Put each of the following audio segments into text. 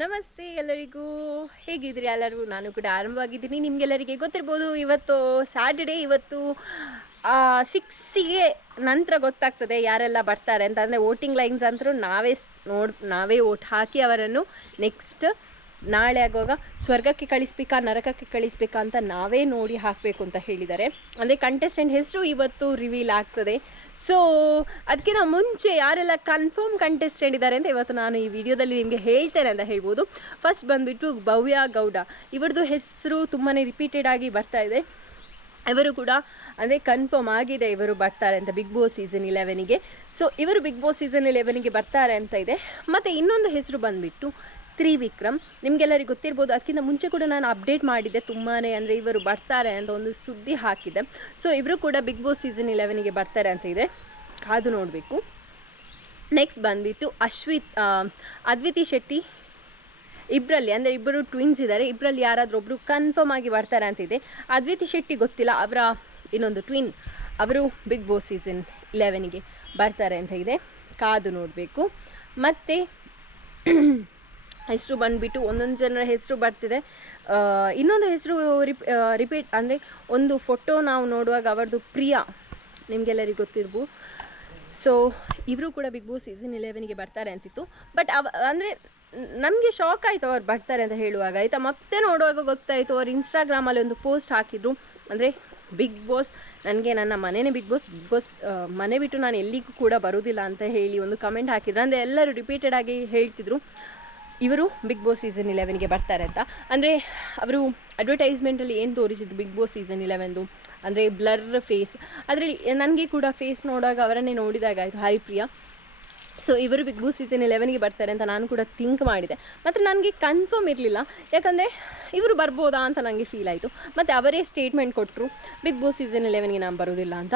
ನಮಸ್ತೆ ಎಲ್ಲರಿಗೂ, ಹೇಗಿದ್ರಿ ಎಲ್ಲರೂ? ನಾನು ಕೂಡ ಆರಂಭವಾಗಿದ್ದೀನಿ. ನಿಮಗೆಲ್ಲರಿಗೆ ಗೊತ್ತಿರ್ಬೋದು, ಇವತ್ತು ಸ್ಯಾಟರ್ಡೇ. ಇವತ್ತು 6ಗೆ ನಂತರ ಗೊತ್ತಾಗ್ತದೆ ಯಾರೆಲ್ಲ ಬರ್ತಾರೆ ಅಂತ. ಅಂದರೆ ವೋಟಿಂಗ್ ಲೈನ್ಸ್ ಅಂತರೂ ನಾವೇ ವೋಟ್ ಹಾಕಿ ಅವರನ್ನು ನೆಕ್ಸ್ಟ್ ನಾಳೆ ಆಗುವಾಗ ಸ್ವರ್ಗಕ್ಕೆ ಕಳಿಸ್ಬೇಕಾ ನರಕಕ್ಕೆ ಕಳಿಸ್ಬೇಕಾ ಅಂತ ನಾವೇ ನೋಡಿ ಹಾಕಬೇಕು ಅಂತ ಹೇಳಿದ್ದಾರೆ. ಅಂದರೆ ಕಂಟೆಸ್ಟೆಂಟ್ ಹೆಸರು ಇವತ್ತು ರಿವೀಲ್ ಆಗ್ತದೆ. ಸೊ ಅದಕ್ಕಿಂತ ಮುಂಚೆ ಯಾರೆಲ್ಲ ಕನ್ಫರ್ಮ್ ಕಂಟೆಸ್ಟೆಂಟ್ ಇದ್ದಾರೆ ಅಂತ ಇವತ್ತು ನಾನು ಈ ವಿಡಿಯೋದಲ್ಲಿ ನಿಮಗೆ ಹೇಳ್ತೇನೆ ಅಂತ ಹೇಳ್ಬೋದು. ಫಸ್ಟ್ ಬಂದುಬಿಟ್ಟು ಭವ್ಯ ಗೌಡ. ಇವ್ರದ್ದು ಹೆಸರು ತುಂಬಾ ರಿಪೀಟೆಡ್ ಆಗಿ ಬರ್ತಾ ಇದೆ. ಇವರು ಕೂಡ ಅಂದರೆ ಕನ್ಫರ್ಮ್ ಆಗಿದೆ ಇವರು ಬರ್ತಾರೆ ಅಂತ ಬಿಗ್ ಬಾಸ್ ಸೀಸನ್ 11ಗೆ. ಸೊ ಇವರು ಬಿಗ್ ಬಾಸ್ ಸೀಸನ್ 11ಗೆ ಬರ್ತಾರೆ ಅಂತ ಇದೆ. ಮತ್ತು ಇನ್ನೊಂದು ಹೆಸರು ಬಂದುಬಿಟ್ಟು ತ್ರಿವಿಕ್ರಮ್. ನಿಮಗೆಲ್ಲರಿಗೂ ಗೊತ್ತಿರ್ಬೋದು, ಅದಕ್ಕಿಂತ ಮುಂಚೆ ಕೂಡ ನಾನು ಅಪ್ಡೇಟ್ ಮಾಡಿದ್ದೆ ತುಂಬಾ. ಅಂದರೆ ಇವರು ಬರ್ತಾರೆ ಅಂತ ಒಂದು ಸುದ್ದಿ ಹಾಕಿದ್ದೆ. ಸೊ ಇವರು ಕೂಡ ಬಿಗ್ ಬಾಸ್ ಸೀಸನ್ 11ಗೆ ಬರ್ತಾರೆ ಅಂತ ಇದೆ, ಅದು ನೋಡಬೇಕು. ನೆಕ್ಸ್ಟ್ ಬಂದುಬಿಟ್ಟು ಅದ್ವಿತಿ ಶೆಟ್ಟಿ. ಇಬ್ಬರಲ್ಲಿ ಅಂದರೆ ಇಬ್ಬರು ಟ್ವಿನ್ಸ್ ಇದ್ದಾರೆ. ಇಬ್ಬರಲ್ಲಿ ಯಾರಾದರೂ ಒಬ್ಬರು ಕನ್ಫರ್ಮ್ ಆಗಿ ಬರ್ತಾರೆ ಅಂತಿದೆ. ಅದ್ವಿತಿ ಶೆಟ್ಟಿ ಗೊತ್ತಿಲ್ಲ, ಅವರ ಇನ್ನೊಂದು ಟ್ವಿನ್ ಅವರು ಬಿಗ್ ಬಾಸ್ ಸೀಸನ್ 11ಗೆ ಬರ್ತಾರೆ ಅಂತ ಇದೆ, ಕಾದು ನೋಡಬೇಕು. ಮತ್ತು ಹೆಸರು ಬಂದುಬಿಟ್ಟು ಒಂದೊಂದು ಜನರ ಹೆಸರು ಬರ್ತಿದೆ. ಇನ್ನೊಂದು ಹೆಸರು ರಿಪೀಟ್ ಅಂದರೆ ಒಂದು ಫೋಟೋ ನಾವು ನೋಡುವಾಗ ಅವರದು ಪ್ರಿಯಾ, ನಿಮಗೆಲ್ಲರಿಗೂ ಗೊತ್ತಿರ್ಬೋದು. ಸೊ ಇವರು ಕೂಡ ಬಿಗ್ ಬಾಸ್ ಸೀಸನ್ 11ಗೆ ಬರ್ತಾರೆ ಅಂತಿತ್ತು. ಬಟ್ ಅಂದರೆ ನಮಗೆ ಶಾಕ್ ಆಯಿತು ಅವ್ರು ಬರ್ತಾರೆ ಅಂತ ಹೇಳುವಾಗ, ಆಯಿತಾ. ಮತ್ತೆ ನೋಡುವಾಗ ಗೊತ್ತಾಯಿತು, ಅವ್ರು ಇನ್ಸ್ಟಾಗ್ರಾಮಲ್ಲಿ ಒಂದು ಪೋಸ್ಟ್ ಹಾಕಿದ್ರು. ಅಂದರೆ ಬಿಗ್ ಬಾಸ್ ನನಗೆ ನನ್ನ ಮನೆಯೇ ಬಿಗ್ ಬಾಸ್ ಮನೆ ಬಿಟ್ಟು ನಾನು ಎಲ್ಲಿಗೂ ಕೂಡ ಬರೋದಿಲ್ಲ ಅಂತ ಹೇಳಿ ಒಂದು ಕಮೆಂಟ್ ಹಾಕಿದ್ರು. ಅಂದರೆ ಎಲ್ಲರೂ ರಿಪೀಟೆಡ್ ಆಗಿ ಹೇಳ್ತಿದ್ರು ಇವರು ಬಿಗ್ ಬಾಸ್ ಸೀಸನ್ 11ಗೆ ಬರ್ತಾರೆ ಅಂತ. ಅಂದರೆ ಅವರು ಅಡ್ವರ್ಟೈಸ್ಮೆಂಟಲ್ಲಿ ಏನು ತೋರಿಸಿದ್ದು ಬಿಗ್ ಬಾಸ್ ಸೀಸನ್ 11ದು ಅಂದರೆ ಬ್ಲರ್ ಫೇಸ್. ಅದರಲ್ಲಿ ನನಗೆ ಕೂಡ ಫೇಸ್ ನೋಡುವಾಗ ಅವರನ್ನೇ ನೋಡಿದಾಗ ಆಯಿತು, ಹರಿಪ್ರಿಯಾ. ಸೊ ಇವರು ಬಿಗ್ ಬಾಸ್ ಸೀಸನ್ 11ಗೆ ಬರ್ತಾರೆ ಅಂತ ನಾನು ಕೂಡ ಥಿಂಕ್ ಮಾಡಿದೆ. ಮತ್ತು ನನಗೆ ಕನ್ಫರ್ಮ್ ಇರಲಿಲ್ಲ, ಯಾಕಂದರೆ ಇವರು ಬರ್ಬೋದಾ ಅಂತ ನನಗೆ ಫೀಲ್ ಆಯಿತು. ಮತ್ತು ಅವರೇ ಸ್ಟೇಟ್ಮೆಂಟ್ ಕೊಟ್ಟರು ಬಿಗ್ ಬಾಸ್ ಸೀಸನ್ 11ಗೆ ನಾನು ಬರೋದಿಲ್ಲ ಅಂತ.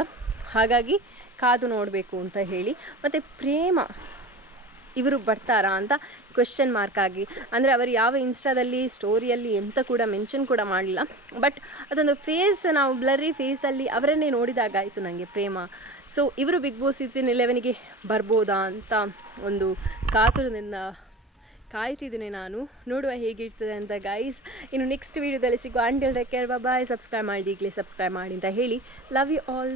ಹಾಗಾಗಿ ಕಾದು ನೋಡಬೇಕು ಅಂತ ಹೇಳಿ. ಮತ್ತು ಪ್ರೇಮ ಇವರು ಬರ್ತಾರಾ ಅಂತ ಕ್ವೆಶ್ಚನ್ ಮಾರ್ಕ್ ಆಗಿ, ಅಂದರೆ ಅವರು ಯಾವ ಇನ್ಸ್ಟಾದಲ್ಲಿ ಸ್ಟೋರಿಯಲ್ಲಿ ಎಂತ ಕೂಡ ಮೆನ್ಷನ್ ಕೂಡ ಮಾಡಲಿಲ್ಲ. ಬಟ್ ಅದೊಂದು ಫೇಸ್, ನಾವು ಬ್ಲರ್ರಿ ಫೇಸಲ್ಲಿ ಅವರನ್ನೇ ನೋಡಿದಾಗ ಆಯಿತು ನನಗೆ ಪ್ರೇಮ. ಸೊ ಇವರು ಬಿಗ್ ಬಾಸ್ ಸೀಸನ್ 11ಗೆ ಬರ್ಬೋದಾ ಅಂತ ಒಂದು ಕಾತುರದಿಂದ ಕಾಯ್ತಿದ್ದೀನಿ ನಾನು. ನೋಡುವ ಹೇಗಿರ್ತದೆ ಅಂತ ಗೈಸ್. ಇನ್ನು ನೆಕ್ಸ್ಟ್ ವೀಡಿಯೋದಲ್ಲಿ ಸಿಗುವ. ಅಂಟಿಲ್ ಟೇಕ್ ಕೇರ್, ಬಾಯ್. ಸಬ್ಸ್ಕ್ರೈಬ್ ಮಾಡಿ, ಈಗಲೇ ಸಬ್ಸ್ಕ್ರೈಬ್ ಮಾಡಿ ಅಂತ ಹೇಳಿ ಲವ್ ಯು ಆಲ್.